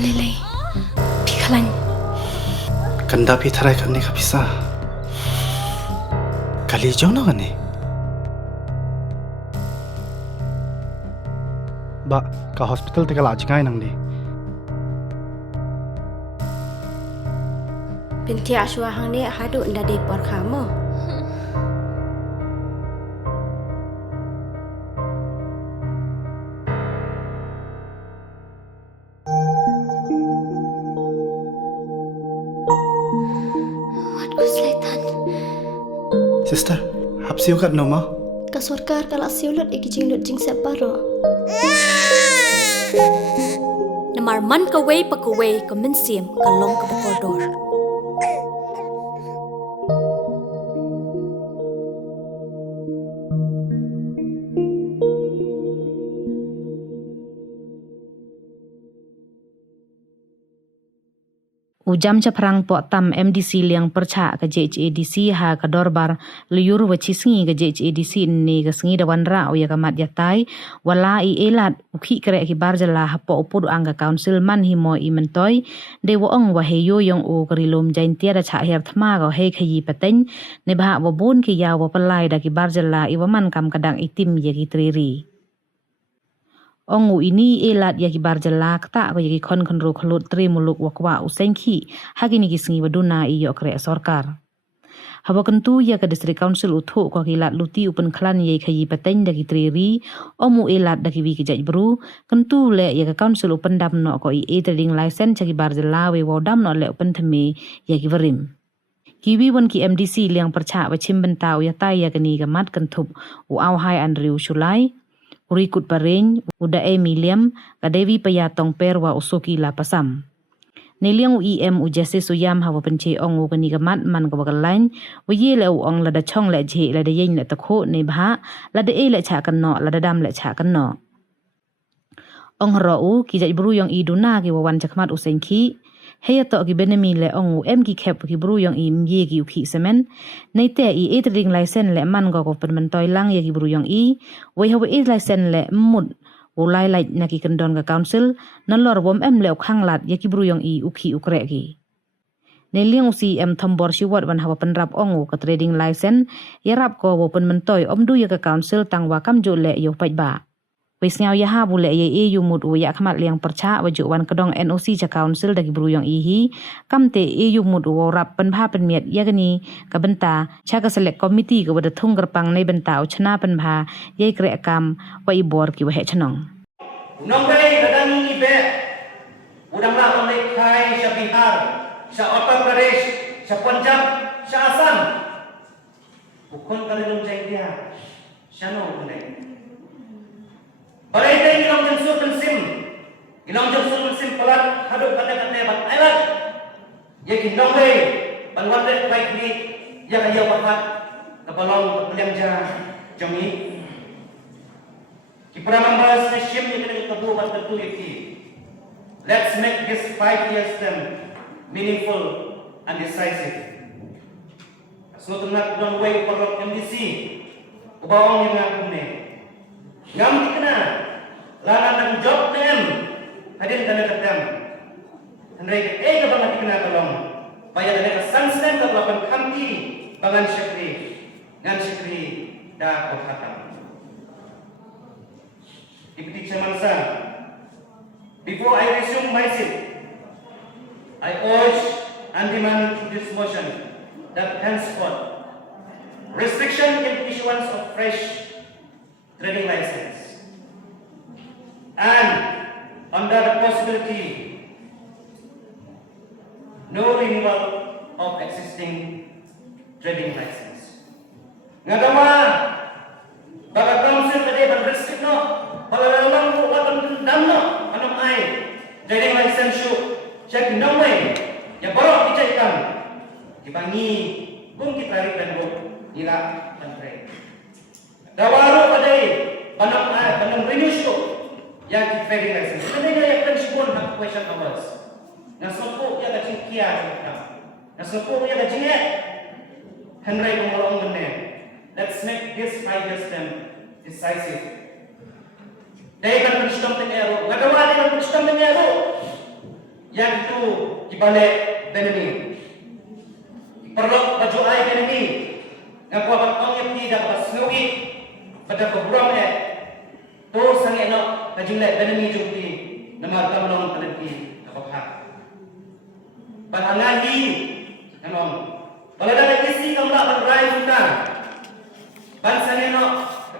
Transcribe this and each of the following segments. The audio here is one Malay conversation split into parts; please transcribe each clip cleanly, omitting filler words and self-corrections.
Lele, Pikalan. Kanda pitharai karne ka pisa. Kali jauh na kane. Ba, ka hospital te kala ajngai nang ni. Binti aswa hang ni hadu nda de por kamu. What was Leitan? Sister, hapsi ukat no ma. Ka sarkar kala siulut ikijing lut jing separo. Namar man ka way pa ka way ka minsim ka long ka bakordor. Ujam caprang po tam MDC liang perca ke JHADC ha ke dorbar liur waci sengi ke JHADC ni ke sengi dawan ra ya kamat yatai wala I elat ukhi kere ki barjala hapo upud angga council man himo I mentoy de wo ong wa heyo yong o kerilom jain tia da cha her thma go he khayi pateng ne bha wo bon ki ya wo pelai da ki barjala iwaman kam kadang itim ya ki triri Ongu ini elat ya ki barjalak tak ko yaki kon ro khlut tri muluk wakwa usengki hagini ki singi waduna iyo kre sarkar. Hawa kentu ya ke district council uthu ko kilat luti upen klan ye khayi pateng daki triri omu elat daki wi ki jaj bru kentu le ya ke council upen dam no ko I trading license chaki barjala we wodam no le upen theme ya ki verim. Kiwi won ki MDC liang percha wachim bentau ya tai ya keni gamat kentup u au hai Andrew Shulai Urikut pareng, uda Emiliam, kadevi payatong perwa usuki la pasam. Niliang UEM ujase suyam hawa penche ong u kani gamat man kabagalain, waye le ong lada chong le je lada yen le takho ne bha, lada e le cha kan no, lada dam le cha kan no. Ong ro u ki jaj bru yang iduna ki wawan chakmat usengki, Heya to ki benemi le ong em ki khep ki bru yang I mye ki ukhi semen nei te I trading license le man go ko penmentoi lang ye ki bru yang I wei hawe license le mut wo lai lai na ki kendon ka council na lor bom em le khang lat ye ki bru yang I ukhi ukre ki nei liang usi em thambor siwat wan hawa penrap ong ka trading license ye rap ko wo penmentoi omdu ye ka council tangwa kam jo le yo pai ba Wis ngaw ya ha bule ye yumut u ya khamat liang percha waju wan kedong NOC cha council dagi bruyong ihi kamte yumut u rap pen bha pen miet ya gani ka benta cha ka select committee ka wada thung gerpang nei benta u chna pen bha ye kre kam wa I bor ki wa he chnong Nong bei dadang ni be udang la tong nei khai sha Bihar sha Uttar Pradesh sha Punjab sha Assam ukon kale lum jai dia sha no nei Balai teh ilang jensur pensim pelat hadap kata bat ayat. Ya kindong bay panwat dek baik ni ya kaya wahat kapalong peliang jah jongi. Kipra membahas nasyim ni kena kebu bat tentu iki. Let's make this 5 years term meaningful and decisive. So tengah kudang way perlok MDC ubawang yang ngaku ni. Ngam dikena lana nang job nem hadin kana kadam andai ke ka bangat dikena tolong paya dana ka sansen ka lapan khamti bangan syakri ngan syakri da ko khatam Deputy Chairman sir, before I resume my seat I urge and demand through this motion that henceforth restriction in issuance of fresh trading license and under the possibility no renewal of existing trading license. Ngadawa baka council tadi ban restrict no palalang ko watan dam no anam ai trading license show check no way ya borok dicaikan dibangi kung kita dan go ila pentre Dawaru padai banang renew show yang di trading license. Sebenarnya yang kan sibun nak question hours. Nasopo ya gajing kia kita. Nasopo ya gajing Henry pemolong benar. Let's make this 5 years term decisive. Dai kan penistom tengeru, ngadawa dengan penistom tengeru. yang itu dibalik benemi. Perlu baju air benemi. Yang kuat orang yang tidak bersengaja pada keburuannya. Tu sangat nak kajilai benemi jumpi. Nama tamlong penenti kapakhat. Panangahi, nanon. Kalau ada isi kamera berai kita. Bansanya nak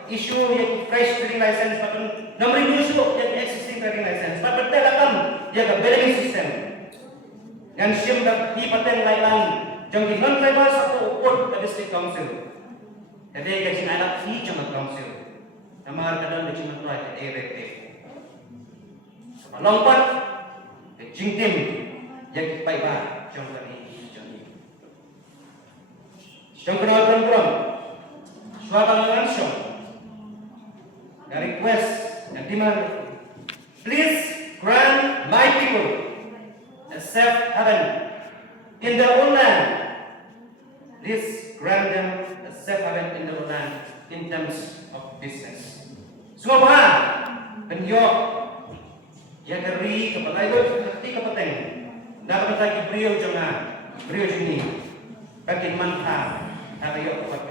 isu yang fresh trading license, patun nomor isu yang existing trading license. Patut dalam dia ke billing system. Yang sim dah di paten lailan, jang di non tribal satu ukut ke district council. Jadi kaji anak di jang council. Nama kadang di jang tuai ke EBP. Lompat ke jingtim yang dipaiba jang tadi jang ini. Jang kenal. Suatu langsung dari request yang dimana, please grant my people a safe haven in their own land. Please grant them a safe haven in their own land in terms of business. Semua bahan penyok yang keri kepada ibu hati kepeteng dapat lagi beliau jangan beliau ini bagi manfaat hari yuk kepada.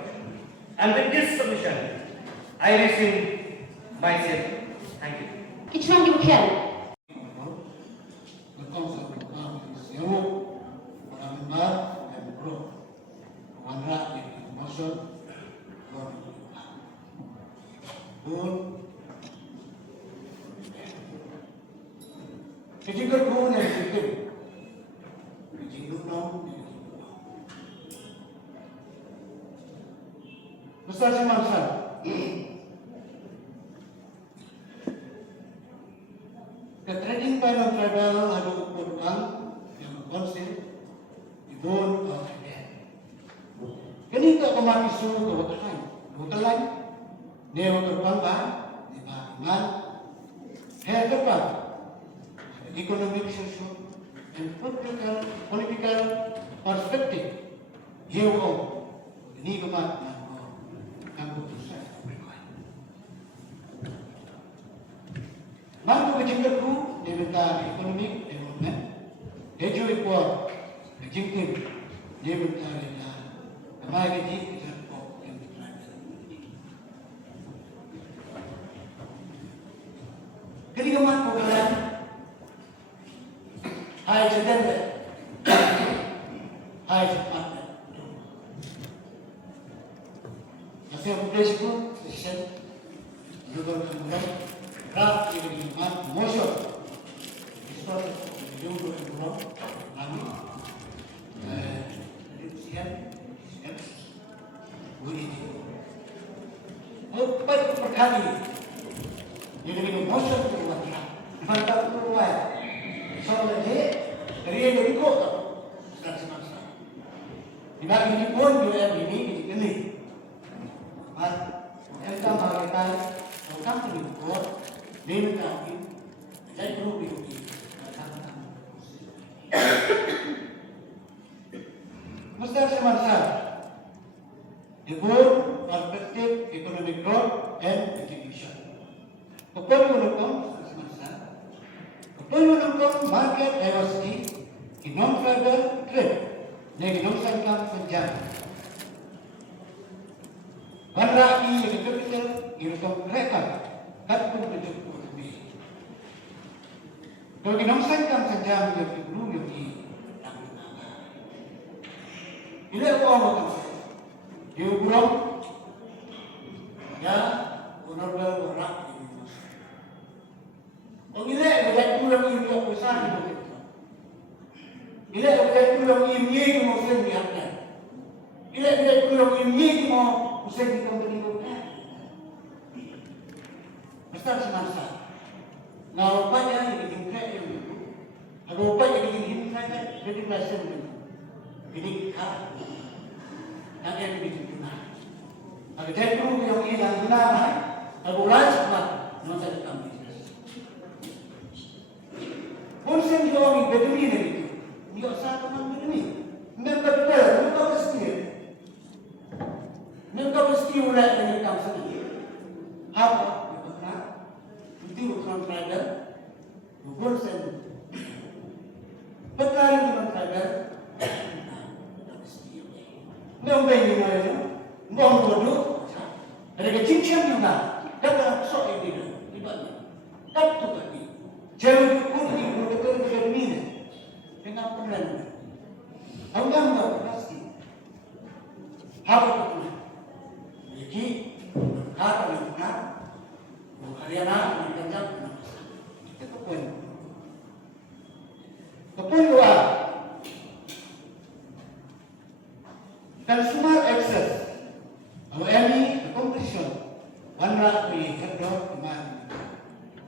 And with this submission, I resume myself. Thank you. Each one you can. Besar semangsa. Trading panel tribal ada ukuran yang konsil ibon atau kini tak kemati suruh ke lain, dia berkembang di bagian depan, economic, social, and political perspective. Here ini kemati. Mantu kejingkerku di bentar ekonomi development, ejo report kejingker di bentar ina, nama gaji report yang berada. Ketika mantu berada, hai sedang, hai cepat. Masih berdesaku, desain, juga kemudian. Rap ini memang motion, itu juga belum kami siap, begini. Empat perkali, jadi motion keluar, mantap keluar. Soalnya dari yang berikut, sudah semasa. Tidak ini pun juga ini. Mas, kita mengatakan, kita berikut. Dia berkata, saya perlu diuji. Mesti semasa, dibuat perspektif economic growth and integration. Kepada menukung semasa, kepada menukung market diversity, non-tribal trade, dan non-sangkam senjata. Bandar ini capital, ini mereka kan pun berjumpa. Kalau kita sangkam saja menjadi dulu yang di ini orang dia kurang ya benar-benar berat ini. Orang ini berjaya kurang ini yang besar itu. Ini berjaya kurang ini yang mesti diambil. Ini berjaya kurang ini yang mesti dikembalikan. Besar semasa. Nah, upaya yang ditingkat itu, ada upaya yang ditingkat jadi macam ini kah? Nanti yang ditingkat. Ada teknologi yang ini yang benar, ada ulas lah, nanti kami. Konsen juga orang bedui ni itu, dia satu orang bedui. Mereka betul, mereka pasti. Mereka pasti ulat dengan kamu sendiri. Apa? Itu ukuran trader, ukur sen Nông bền như này nữa, ngon một nước, để cái chính xác như nào, các bạn sợ gì nữa, như vậy, các tụi bạn đi, chơi cũng đi một cái mì này, cái nào cũng lần, không ăn được cái gì, học được cái gì, chỉ khá là được khá, Haryana mình cảm giác cái quên, là consumer access or any competition one that we have not demand.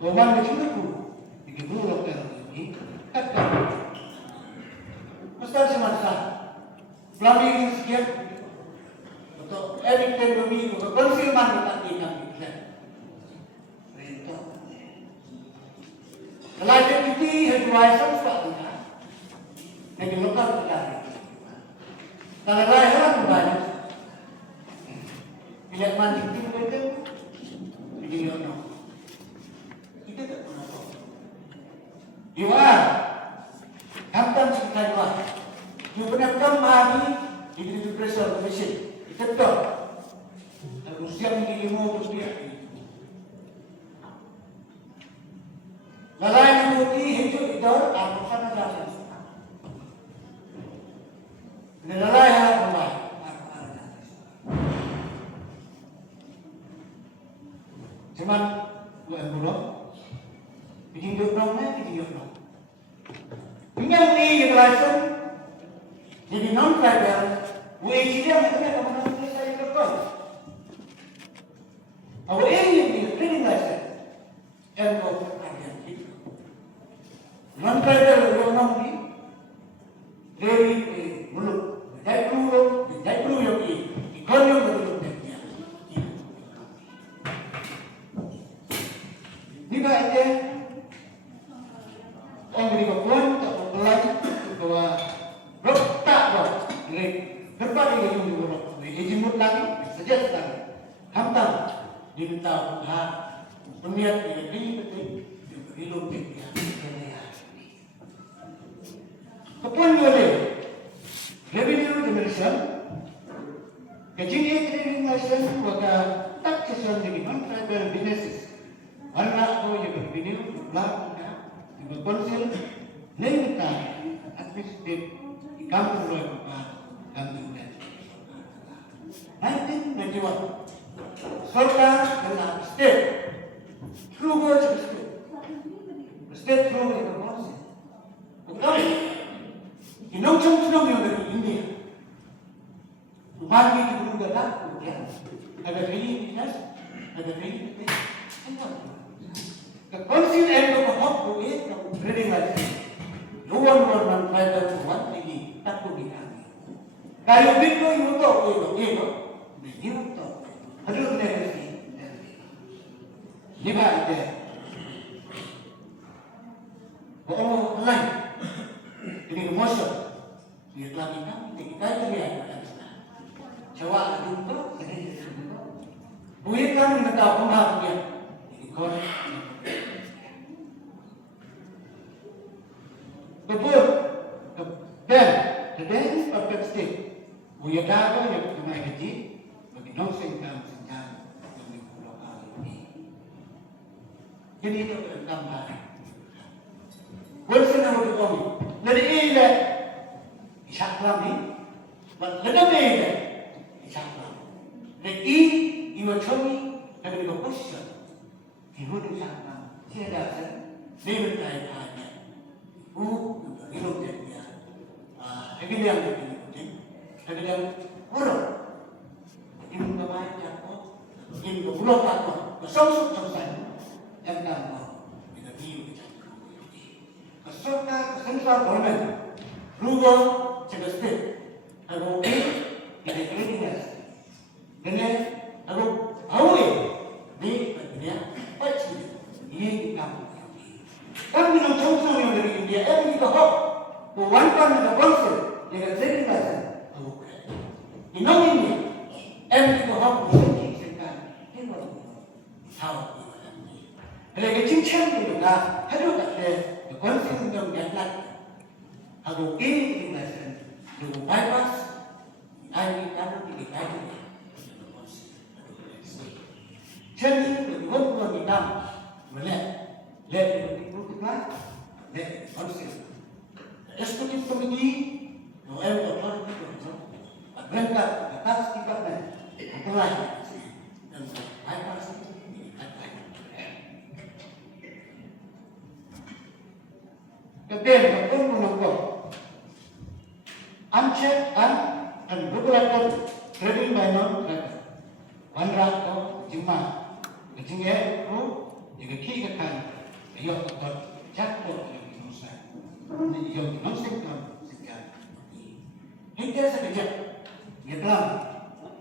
Or one which you do, you can rule of the cut down. Ustaz semasa plumbing is here. Untuk every teknologi untuk konfirman tak dikami. Perintah. Selain itu, hidupnya sesuatu yang lokal terjadi. Kalau lain banyak, bila mandi itu jadi orang, kita tak pernah tahu. Iwan, hantam sekali lah. You pernah kembali di pressure mesin, kita tahu. Kalau siang ini lima rupiah. Lalai putih hijau itu apa sana dah. Lalai hal kembali. Cuman buat buruk, bikin dorongnya, bikin dorong. Dengan ini jelasan, jadi non-tribal, wajib dia mengenai kemana saya kerja. Awak ini training license, elko identity. Non-tribal orang ni, dari mulut. Dari dulu yang ikon yang betul dia. Ni baiknya orang beri kawan tak berpelan bahwa rok tak rok. Jadi berbagai yang diurut. Ejimut lagi sejak lagi. Hantam diminta pemiat ini betul hidup dia. Kapan boleh? Revenue generation, kejadian trading license maka taxation dari non-tribal businesses. Anak ko yang revenue berlaku di konsil nilai administratif di kampung luar kota kampung dan 1991 Sorkar dan state through state through the konsil. Bukan Inong yang dari India, rumah ini dulu dah kemudian ada kali dinas, ada kali itu, konsil yang berhak itu trading license, luar non-tribal one ini tak boleh kami. Kalau begitu itu harus negasi. Lima itu, oh lain, ini emosi. Dia telah minta kita terlihat Jawa itu bukan mengetahui pemahaman ikon betul dan the best of the state bukan apa yang kena haji bagi nongsen kan senjata yang lokal ini jadi itu tambahan boleh nak beritahu dari ini Isaklam ni, lepas ni Isaklam. Dan ini cumi dari lokusnya, ibu Isaklam. Saya rasa dia berkait hanya, hidup dia. Lagi yang lebih penting, lagi yang buruk. Ibu bapak jatuh, ibu buruk jatuh, bersosok selesai. Yang nama kita biu kita. Kesokan sensor government, rubah. State, aku ini kritis. Dengan aku awal di dunia pasti ini kamu. Kami nak contoh yang dari India, ini kita wanpan dengan bangsa dengan kritis. Aku ini India, ini kita mesti sekarang ini tahu. Kalau cincin itu dah, harus ada bangsa yang jalan. Aku ini kritis. Dulu bypass, ai kamu tidak kaji. Jadi buat kita melihat itu kita konsep. Eksekutif komiti, otoritas itu, mereka atas kita mulai dan apa sih? Kemudian betul menunggu Amcet dan beberapa trading minor wanrat atau jima kecingnya itu juga kita kan ayok atau jatuh yang dinusa ini yang dinusakan sekian ini dia sekejap dia bilang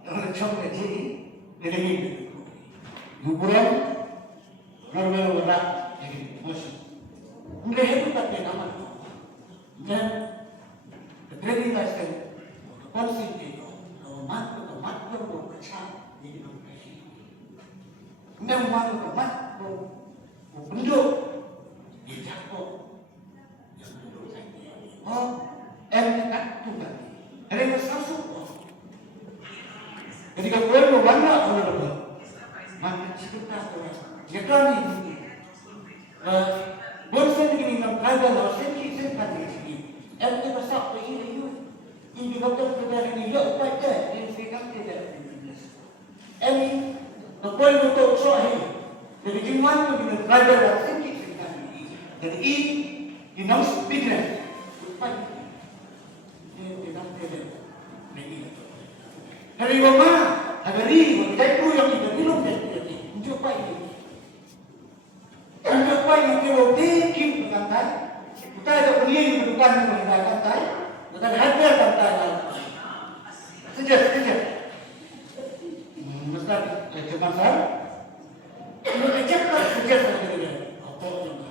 orang coba jadi ini hiburan normal berat jadi emosi mereka itu tak ada nama dan trading license konsep itu mat berkecam jadi berkecam. Kemudian mat bentuk dia jatuh yang bentuk saja. Oh, dekat tu kan. Ada yang bersasuk. Ketika kau berwarna orang maka cerita tu. Dia kali ini. Boleh begini nak ada lah. Saya kan begini. Kita besar tu ini. Ini doktor berdari ni yok pada ini sekarang tidak. Ini doktor untuk soal. Jadi jimat tu dengan belajar dan sedikit sekarang. Jadi ini nafs business. Ini tidak tidak. Dari mana? Dari kita itu yang kita belum jadi. Jumpa ini. Jumpa ini kita bikin berkata. Kita ada punya bukan berkata. Bukan hadir tentang sejak Mustad cuma saya ini kecil sejak saja apa yang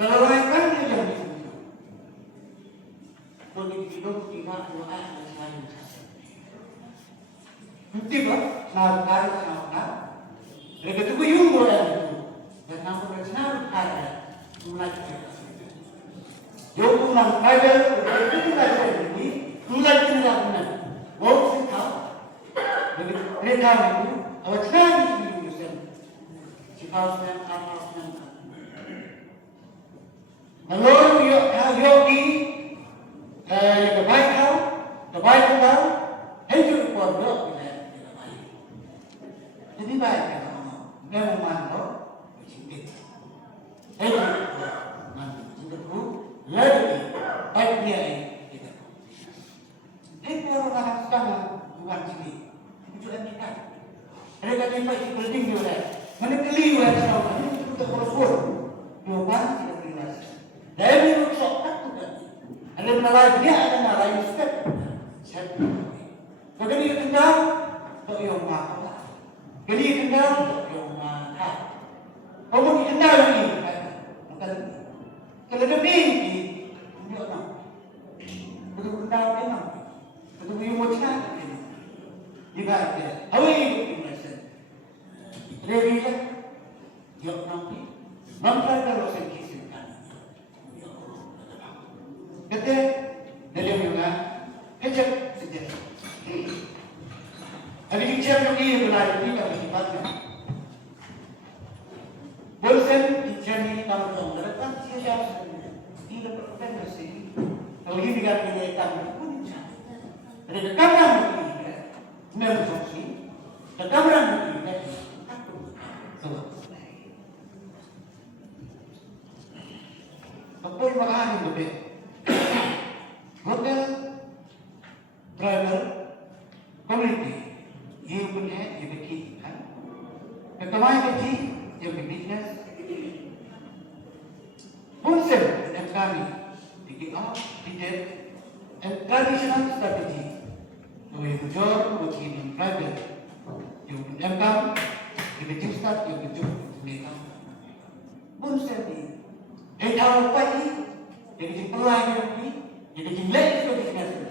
dalam lain dia yang politik hidup tidak doa dan selain tiba nalar nalar mereka tu yung boleh dan nampun benar ada mulai Jauh nang kader, itu kader ini mulai tindakan. Wow, sih tahu. Mereka itu awak cakap ini urusan. Sifatnya apa? Kalau yo di kebaik tahu, itu keluarga kita baik. Jadi baik kan? Memang mana? Cinta. Itu mana? Cinta lalu baiknya kita. Itu orang sama buat sini. Tujuan kita. Mereka ini pasti penting juga. Mana keliru yang sama ini untuk bersyukur. Tuhan tidak berilas. Dari rusak tak juga. Ada menarai dia ada menarai step. Saya. Kalau dia kenal, tak yang maha. Kalau dia kenal, tak yang maha. Kamu dikenal ini, kalau dia mimpi, dia nak. Betul tahu dia nak. Betul dia mau cakap dia. Ibarat dia. Awak ini merasa. Revisa, dia nak. Mampu kalau sekisahkan. Kata dia juga kecil saja. Ada kecil lagi berlari di dalam sifatnya. Boleh dicari tamu depan siapa tidak perlu sih. Kalau ini kan dia tamu pun jangan. Ada kamera ini, memang sih. Kamera ini takut. Apa yang makan itu? Hotel, travel, community, ये कुछ है ये देखिए है तो कमाई देखिए ये बिजनेस उनसे एकामी देखिए आप डिटेल एंड ट्रेडिशनल स्ट्रेटजी तो ये जॉब वो चीज प्राइवेट ये इनकम ये बिजनेस स्टार्ट ये बिजनेस मेकअप उनसे भी एक और पाई ये बिजनेस पलायन भी ये बिजनेस लेके बिजनेस भी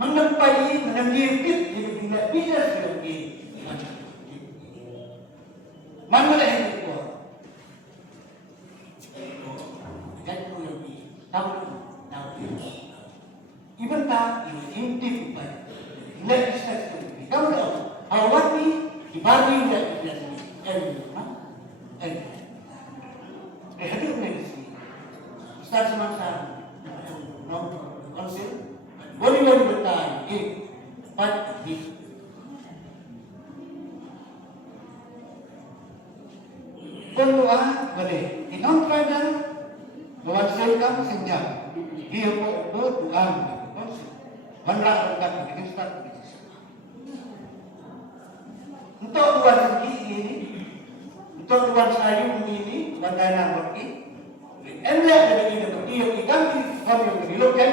menempai menambil jadi tidak bisa lagi mana yang itu kan lagi tahu Hari ini dia sini. Hadir medisi. Ustaz semasa konsil boleh bertanya empat di Perluah boleh inong pada mewakilkan sejak dia berdoa menerapkan dengan Ustaz. Untuk luar segi ini, untuk luar sayur ini, bandana berki, anda dari ini berki yang ikan di kami yang dilakukan,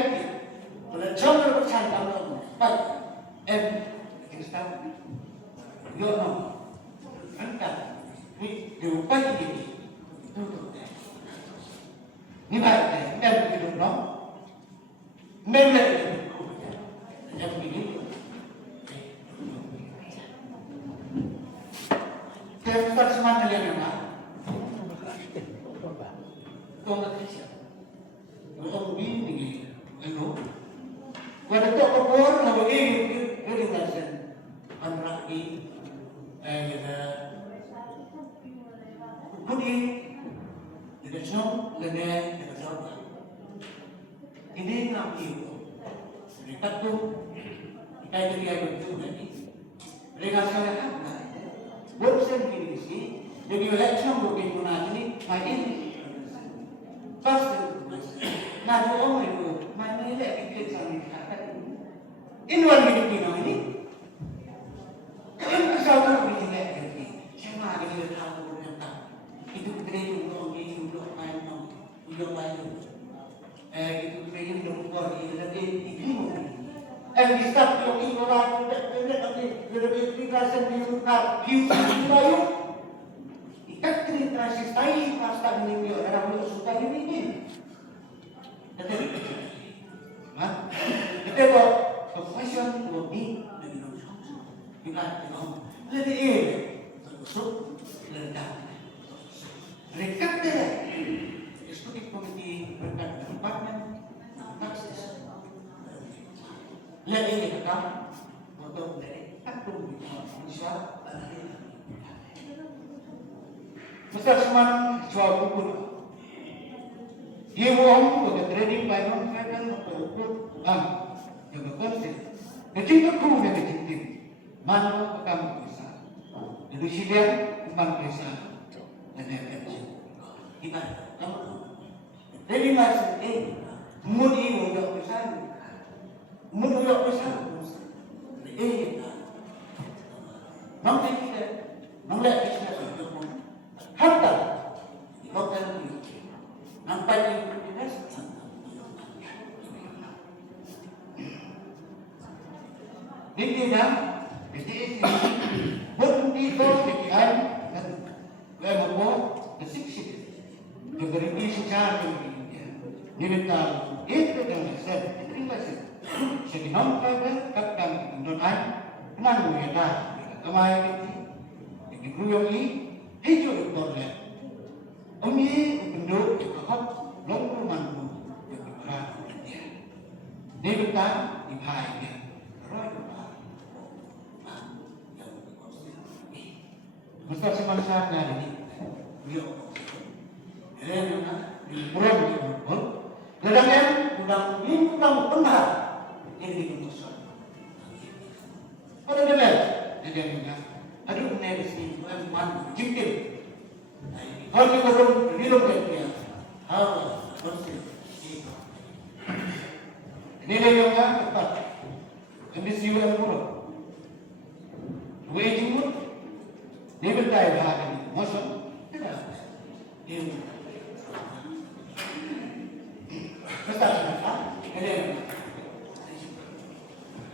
kalau jangan bercanda orang, baik, Ustaz, yo no, angkat. Ini diupaya ini. Ini baik, dan begitu no. Memang yang begini. Kita semua kalian yang mana? Tuhan kerja. Tuhan ini, ano? Kalau tu kapur, lalu ini relasan antara ini, Budi, kita semua lene, kita semua. Ini nak itu. Mereka tu, kita itu dia betul ni. Mereka sangat apa? Bosan ini sih. Jadi election bukan guna ini, main. Pasti. Nah, tu orang itu, main ni leh kita sangat kata. Inwan kita ini. Kan kesalahan kita leh. Cuma kita tahu. Itu kerja untuk main untuk main. Itu kerja untuk buat ini iklim. Bisa pilih orang lebih terasa diutar hiu bayu. Ikat terasa stay pasta ini orang suka ini. Jadi, kita buat profession lebih kita jadi terusuk rendah. Rekat dia, eksekutif komite berkat departemen taksis. Lihat ini kakak, untuk dari taktum manusia. Besar seman jual buku. Dia uang untuk trading finance kan untuk juga konsep. Kecil aku yang kecil, mana kamu bisa. Jadi sih memang bisa. Dan kita kamu jadi masih mudi untuk besar nanti kita melihat kita hatta hotel nampak ini dia jadi berhenti berfikiran Lepas kesiksit, diberi secara diminta itu dengan saya terima kasih. Sediham pada kakak nonai nang muda kemarin ini dikuyung ini hijau berkorban. Ini penduduk kehot longgu mandu yang berperan dia. Diminta dibahaya roy Mesti semasa hari ini, di pulau ini, kadang-kadang sudah benar ini dimutuskan. Kalau dengar, jadi aduh nih sini bukan jikir. Kalau kita belum dia, bersih. Ini dia yang tepat. Ini siapa pulau? Dua jumlah. Dia berkaya bahagia, masuk tidak. Dia